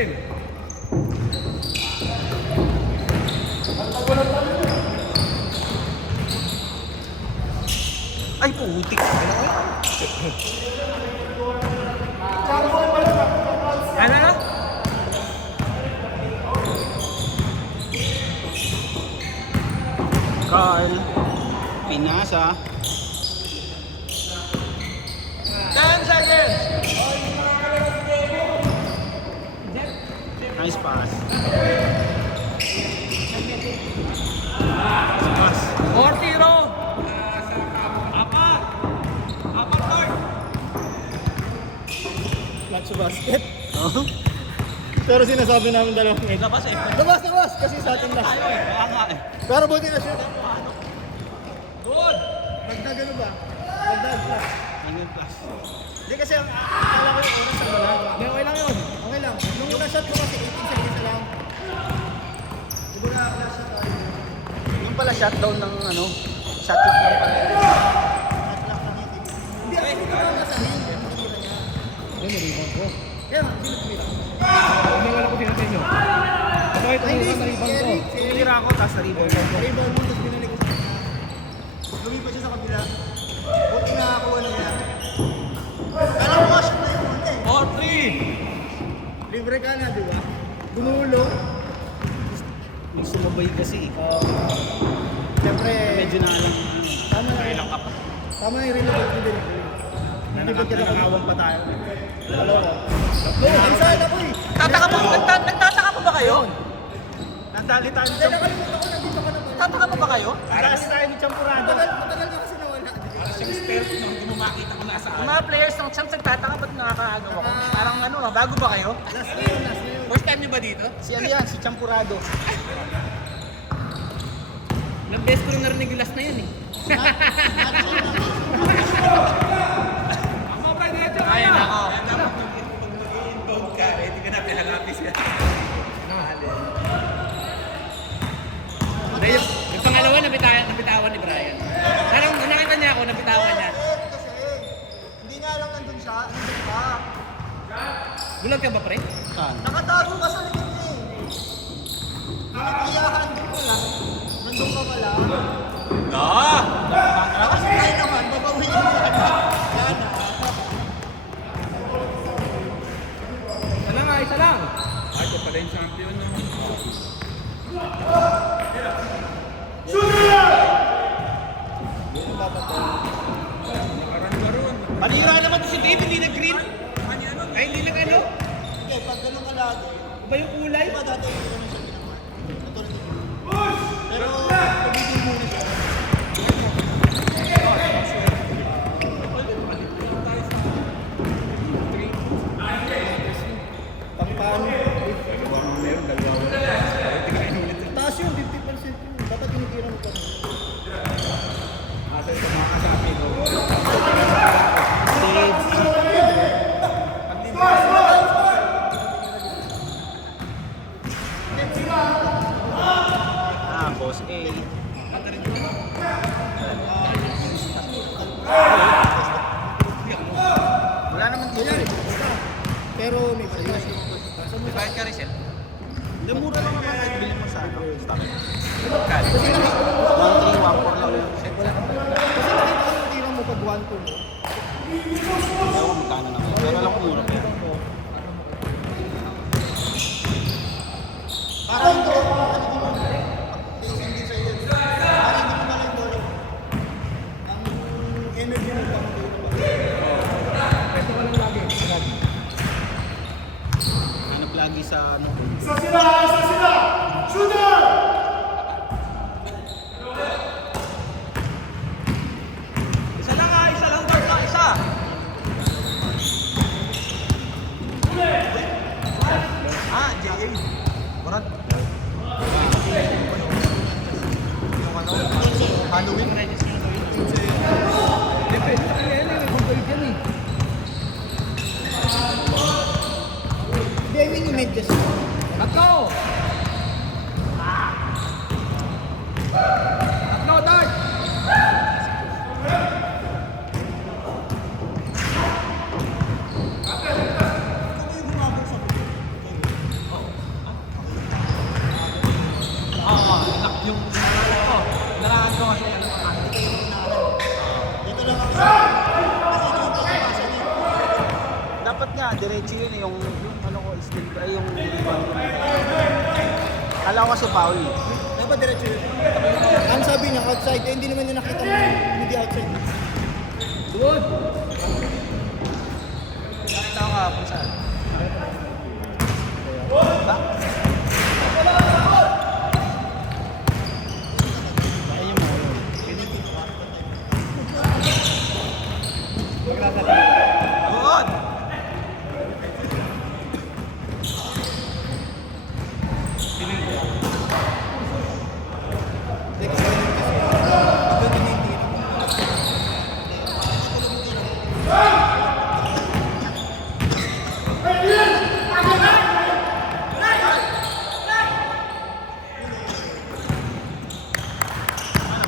Russell. Ay, putik. Ano na? Carl. Pinasa. 10 seconds. Nice pass. Pass. 40 round. Apat. Apat third. Match sa basket. Oh. Pero sinasabi namin dalawang edge. Labas eh. Labas! Kasi sa atin last. Kaya nga eh. Pero buti na siya. Good. Dagdag ano ba? Dagdag plus. Hanggang plus. Hindi kasi ang akala ko yung oras sa wala. Hindi, okay lang yun. Okay lang. Nung una shot ko kasi 18 seconds na lang. Siguro na flash shot tayo. Yung pala shutdown ng ano, shot clock lang pala. Shot lang kami. Hindi, ako tumawag na sa ring. Hindi niya. Hindi, niribang ko. Kaya nga, sino tumira? Hindi, wala ko sinabi inyo. Ito, ito, Ay, hindi, ito, si niribang ko. Eric. Si Eric. Tinira ako, tapos sa rebound. Rebound mo, tapos binalik ko sa kanya. Lumipat siya sa kabila. Buti na ako ano yan. Kala ko nga shot na yung konti. 4-3. Libre ka na, di ba? Gumulo. May sumabay kasi. Siyempre, Medyo na lang. tama na rin. Kailang ka pa. Tama na yung relevant mo din. Hindi ba kailangan Nanakawang pa tayo. dalawa? Ang sala ko eh. Nagtataka pa ba kayo? Nandali tayo Hindi, nakalimutan ko, nandito ka na pala. Nagtataka pa ba kayo? Alas tayo ni Champurado. Matagal ka kasi nawala. Yung mga players ng Champs nagtataka ba't nakakaagaw ako? Parang ano, bago ba kayo? Last na yun. First time niyo ba dito? Si ano yan, si Champurado. Nang best ko rin narinig yung last na yun eh. Kaya na ako. Yung pangalawa, nabitawan ni Brian. Parang nakita niya ako, nabitawan niya. Kasi, hindi nga lang nandun siya. Nandun pa. Bulag ka ba, pre? Saan? Nakatago ka sa likod niya eh. Pinakiyahan ko pala. Nandun ka pala. Kasi tayo naman, babawiin mo yan. Yan na. Isa lang, isa lang. Ay, ito pala yung champion no. Panira naman si Dave, hindi nag-green. Ay, hindi nag-ano? Sige, pag ganun ka lagi. Iba yung kulay? Diba dati hindi naman siya ginawa? Katulad nito. Pero, pagiging muna siya. Pang taas yun, 50% yun. Dapat tinitira mo pa. Boss A. Wala naman Kaya rin. Pero may balas. Bayad ka rin, Sel? Hindi, mura lang naman kahit bilhin mo sa ano, stock. Kasi nakita 1.3, 1.4 lang yung set sa. ko yung tira mo pag 1-2 mo. Ewan ko magkano naman. Pero alam ko mura pa yan. Parang ito, hindi sa iyo. Parang hindi mo pala yung ball. Ang energy mo pang Ito ka lang lagi. Hanap lagi sa ano. Isa lang isa lang guard lang, isa. JA. Barat. Yung ano, Halloween. Depende sa kanya yan eh. May yan eh. Hindi, I mean yung medyas. Let's go! Let's go, Dart! Ito yung humabog sa buto. Akala diretso yun yung ano ko, still ba, yung rebound ko. Akala ko kasi foul. Dapat diretso yun. Ang sabi niya, outside. Eh, hindi naman niya nakita mo hindi outside. Good. Nakita ko nga kung saan. Ba? Kaya yung mga yun. Good!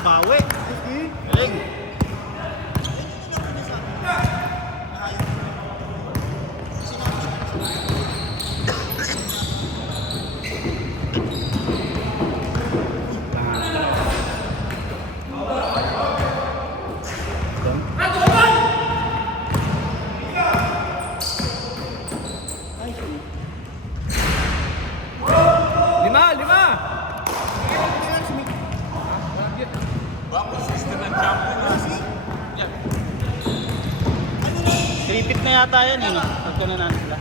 Bawi. Galing. Lima. Tripit na yata yan eh. Pagka na sila.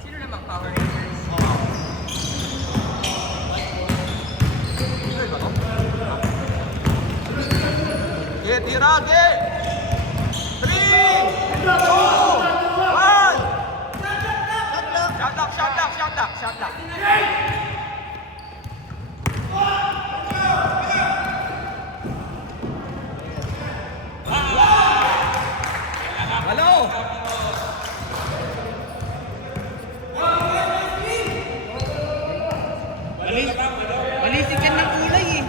Sino namang Power Rangers? Get Hirage! 3, 2, 1! Shot lock. Hello. Malisig yan ng kulay eh.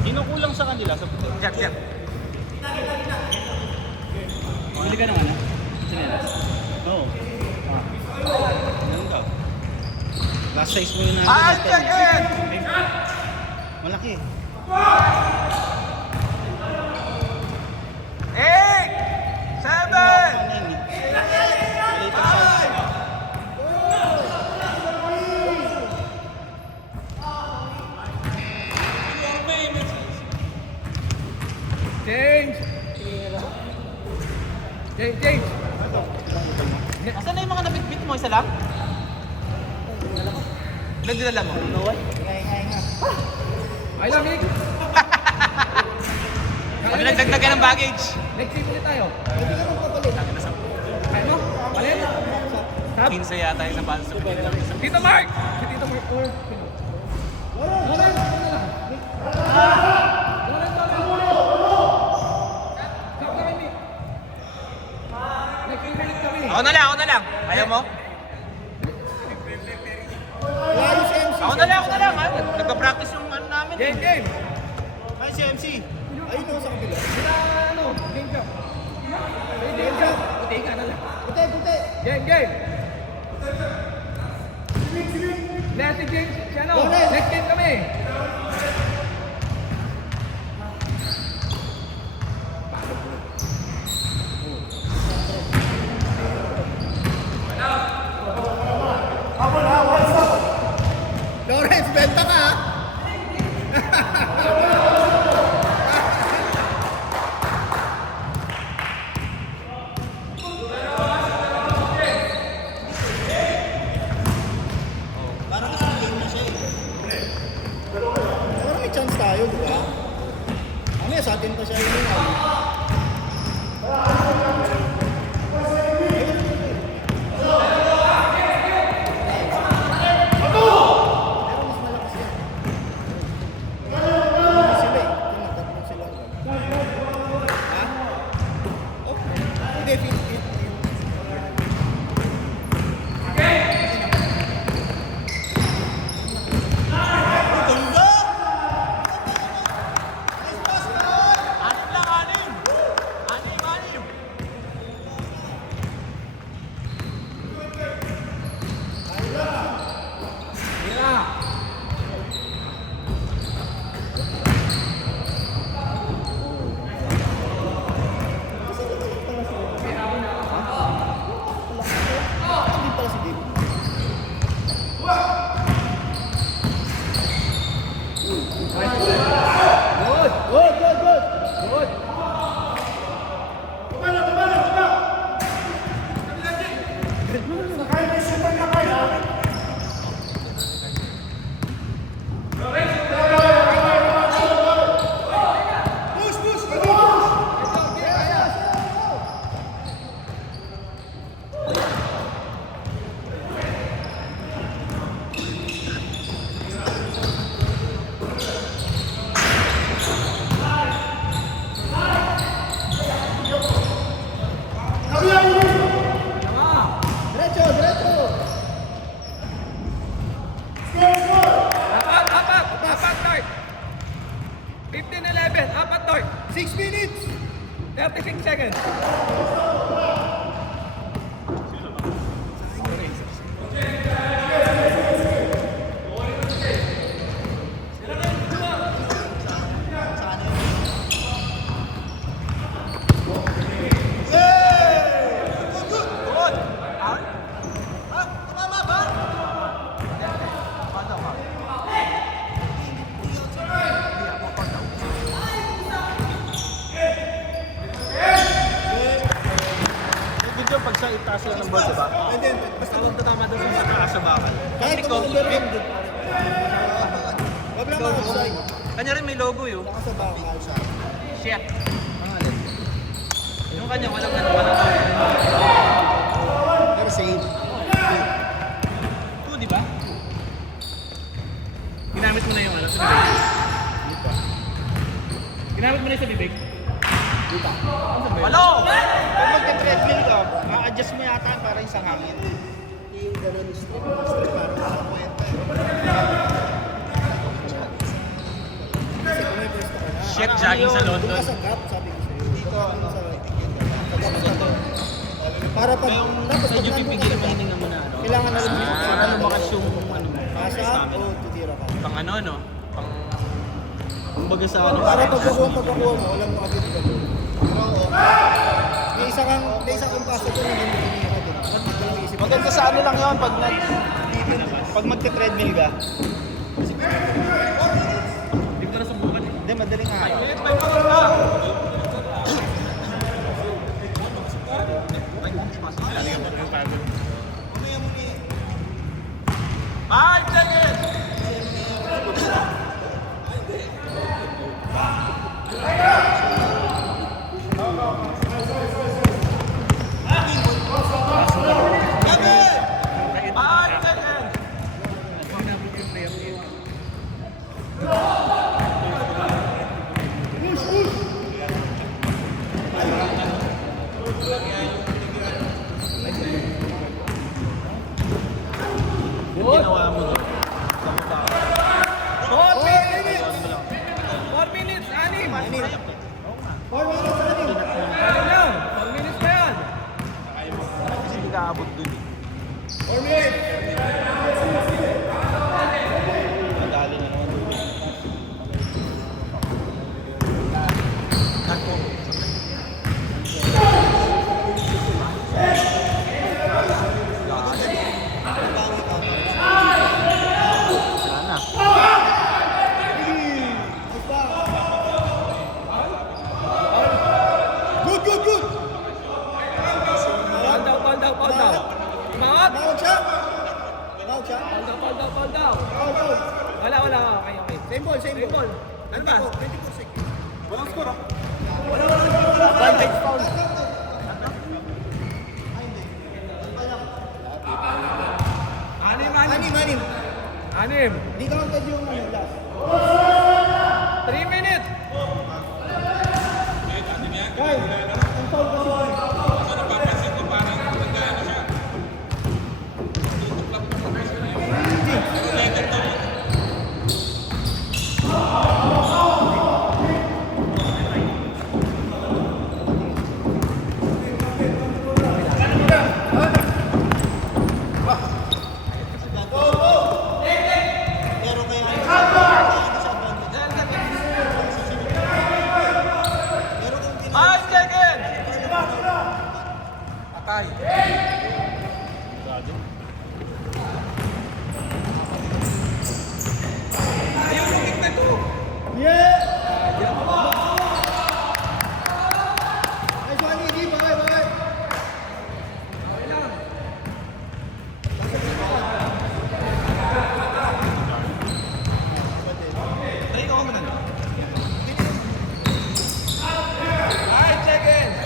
Kinukulang sa kanila sa puti. Jack. Bili ka ng ano? Chinelas. Oo. Ganun daw. Last size mo yun natin. Malaki. 8! 7! Ano yun eh? Maliit ang size. Change. Asan na yung mga nabitbit mo? Isa lang? Ilan dinala mo? Ay lang, Nick. Kami nagdagdagan ng baggage. Next week ulit tayo. Kaya mo? Alin? Stop. 15 yata yung nabalas sa pinila. Tito Mark! Si Tito Mark. Loren! Stop na kami. Next week ulit kami. Ako na lang. Ayaw mo? Ako na lang. Nagpa-practice yung ano namin. Game. Ay, si MC. Ayun ako sa kabila. Sila game job. Game job. Puti ka na lang. Puti. Game. Next game, siya no? Loren! Next game kami. Lawrence, benta ka ha? Parang isang game na siya eh. 36 seconds. Video pag sa itaas lang ng ball, diba? Pwede, basta Tawag tatama doon sa taas sa bakal. kahit kung underhand. Wag lang mag-outside. Kanya rin may logo yun. Baka sa bakal siya. Shit. Pangalan. Yung kanya, walang walang Pero safe. 2, di ba? Ginamit mo na yung ano sa bibig. Ginamit mo na yung sa bibig. Walo! Kung magka-treadmill ka, ma-adjust mo yata para yung sa hangin. Yung ganun strip parang sa kwenta. Kasi kung may pwesto ka na. Shit, jogging sa Doon London. ka sa gap, sabi ko sa'yo. Dito, sa para pag tapos Medyo pag nandun pipigil ka mo sa hindi naman na ano. kailangan na lumikot ka. Para lumakas yung ano. Kasa o tutira ka. Pang ano, no? Pang... Kumbaga sa ano. Para pagkukuha mo, walang makagit ka doon. May isa kang paso doon, hindi mo tinira doon. At bigla lang isip mo. Maganda sa ano lang yun pag magka-treadmill ka. Hindi ko na subukan eh. Hindi, madaling araw. Five seconds! Five seconds! Yung ginawa mo doon. Sa mukha. 4 minutes! 4 minutes, 6! 4 minutes, Ano lang? 4 minutes na yan! Kasi hindi ka abot doon eh. 4 minutes! Madali na naman doon. Takbo. Sana. Good, good, good! Fall down, fall down, fall down! Umangat! Bawag siya! Bawag siya! Fall down, fall down, fall down! Bawag, bawag. Wala, wala. Okay, okay. Same ball, same ball. Ano ba? 24 seconds. Walang score ah. Advantage foul. Anim, Anim, anim. Anim. Di counted yung ano, last. 3 minutes! Kyle, ang foul kasi. Pero kaya ano sa advantage? Pero kung 5 seconds! Atay. Ayaw mo kick na to! Yeah! Nice one, Iggy. Bye, bye. Tayo ka muna. 5 seconds!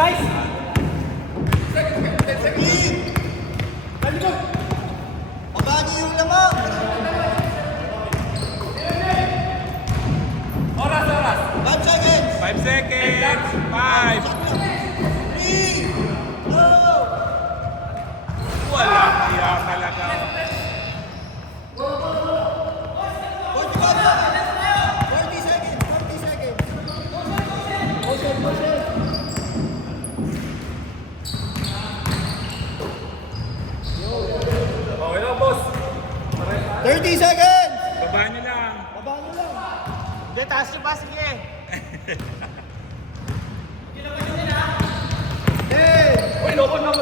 Bryce! Baba niyo yung lamang. Oras. 5 seconds. 5 seconds. 5. 3. Go. Walang iya talaga. 40 seconds. 40 seconds. Okay lang, boss. 30 seconds. Baba niyo lang. Baba niyo lang. Hindi, taas nyo ba? Sige. Uy, loko na.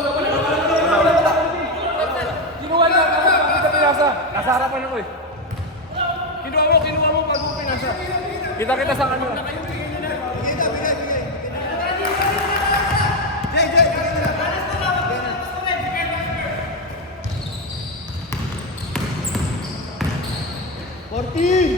Kinuha niya. Kita pinasa. Nasa harapan ako eh. Kinuha mo. Pag mo pinasa. Kita sa kanila. Jay. 14.